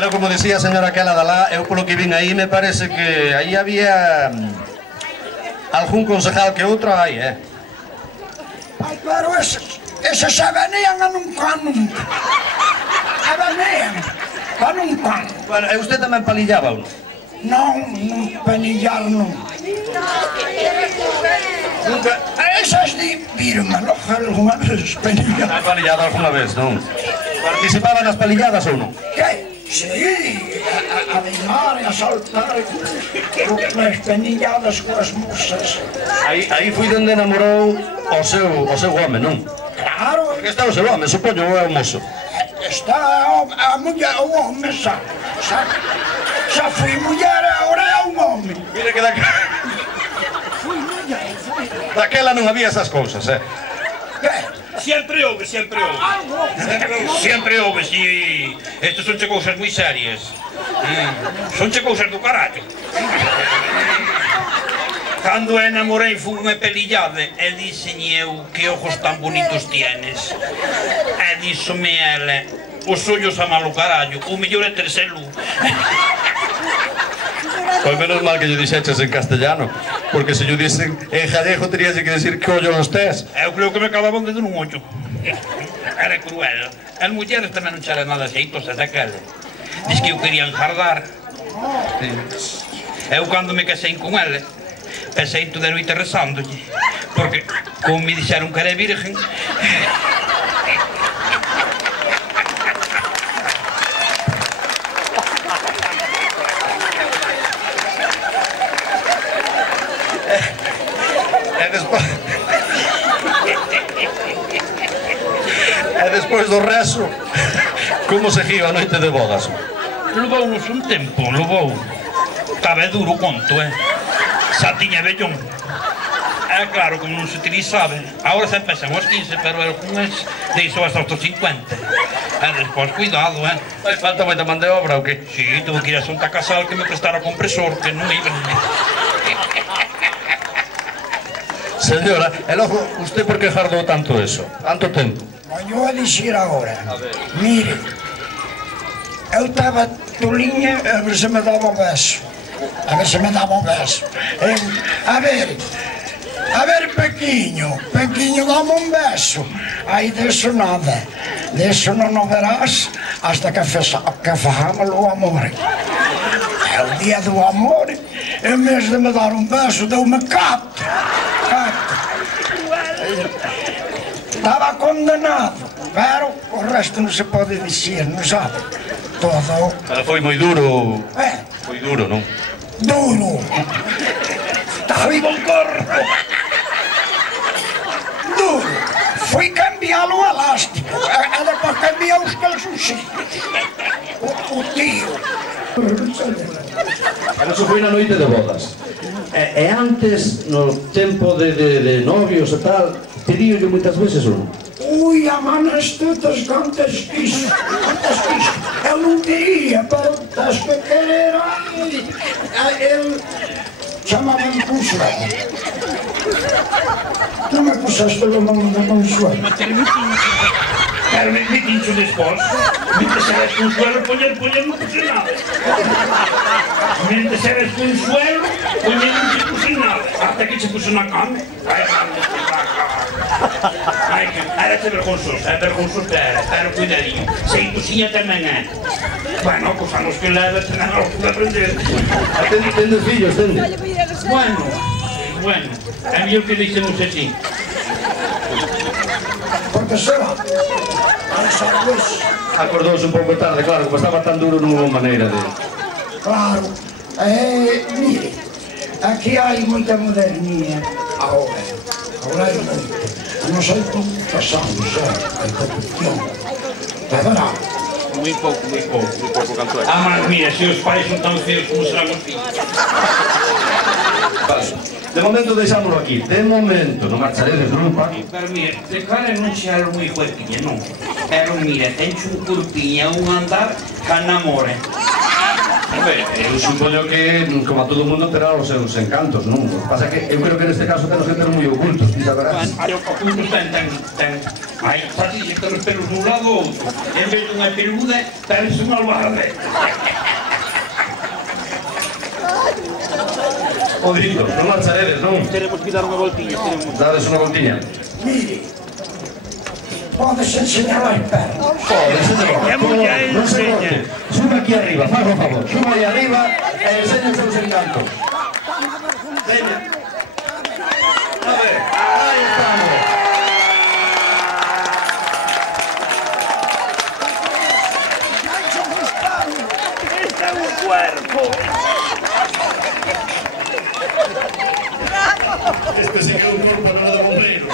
Pero como decía a señora aquela da lá, eu polo que vin aí me parece que aí había algún concejal que outro hai, Ai, pero eses se venían a nunca. Se venían a nunca. Bueno, e usted tamén palillaba ou non? Non, penillar non. Nunca... Esas de vírmelo alguna vez penillar. Ha palillado alguna vez, non? Participaba nas palilladas ou non? Que? Sí, a rimar e a saltar as penilladas coas musas. Aí foi onde enamorou o seu home, non? Claro. Porque está o seu home, supoño, ou é o mozo? Está a muller, o home, xa fui muller, agora é un home. Mira que daquela non había esas cousas, Que? Siempre houve. Siempre houve, si... Estos son cousas moi serias. Son cousas do carallo. Cando enamorei funme pelillade e dixenlle eu que ojos tan bonitos tienes. E díxome ele, os ollos a malo carallo, o mellor é tercelo. Pois menos mal que lle dixeches en castellano, porque se lle dicen en gallego terías que decir que ollo os tes. Eu creo que me calaban dedo nun ollo. Era cruel. As mulleres tamén non xeran nada xeitosas daquela. Diz que eu quería enjardar. Eu cando me casei con ele, pasei toda a noite rezándolle, porque como me dixeron que era virgen. E despois do rezo, como seguiu a noite de bodas? Levounos un tempo, levou. Estaba duro conto, xa tiña vellón. É claro, como non se utilizaba. Agora se empezan aos 15, pero algúnas deixou hasta os 50. E despois, cuidado, Vai falta moita man de obra, ou que? Si, tuve que ir a Santa Casal que me prestara compresor, que non iba. Señora, e logo, usted por que jardou tanto eso? Tanto tempo? Eu a dicir agora, mire, eu estaba tolinha a ver se me daba un beso. A ver, Pequiño, dame un beso. Aí deso nada, deso non o verás hasta que fajamos o amor. É o día do amor, en vez de me dar un beso, deu-me cato. Estaba condenado, pero o resto non se pode dicir, non sabe? Todo... Pero foi moi duro... Foi duro, non? Duro! Foi bon corpo! Duro! Foi cambiar o elástico, e depois cambiar os calzoncillos. O tío. Pero eso foi na noite de bodas. E antes, no tempo de novios e tal, pedío yo moitas veces ou non? Ui, a manas tetas cantas quiso. Eu non quería, pero das que querer, el chamaba-me Consuelo. Non me pusaste o nome de Consuelo. Pero me tincho despois. Mientras eres Consuelo, poñer non puse nada. Mientras eres Consuelo, poñer non se puse nada. Hasta que se puso na cama. Era vergonzoso, pero cuidadinho. Seitosiña tamén é. Bueno, pues a nos que leva tenemos algo que aprender. Tende fillos, tende? Bueno, é mellor que deixemos así. Porque será? Acordouse un pouco tarde, claro, como estaba tan duro non houve maneira de... Claro, mire, aquí hai moita modernía agora hai moita. Non sei como pasamos, hai corrupción. É verdade. Muy pouco canto é. Mas mira, se os pais son tan feos como serán os fillos. De momento deixámoslo aquí, de momento, non marcharedes nunca. Pero mira, de cara non xe era moi huequiña, non? Pero mira, tencho un corpiña, un andar que namore. Eu supoño que, como a todo mundo, terá os seus encantos, non? O que pasa é que eu creo que neste caso temos que ter moi ocultos, ti saberás. Hai ocultos, ten. Hai pasillas con os pelos dun lado ou outro. En vez dunha peluda, tens un albarde. Odrito, non marcharedes, non? Teremos que dar unha voltiña, Dades unha voltiña. Mire, podes enseñar as pernas. Podes, señor. Que mulla Non se enseña. corte. Sube aquí arriba, faz o favor. Sube aí arriba e enseña os seus encantos. Veña. A ver, aí estamos. Este é un cuerpo. Este sí que é un corpo, non é de bombeiro.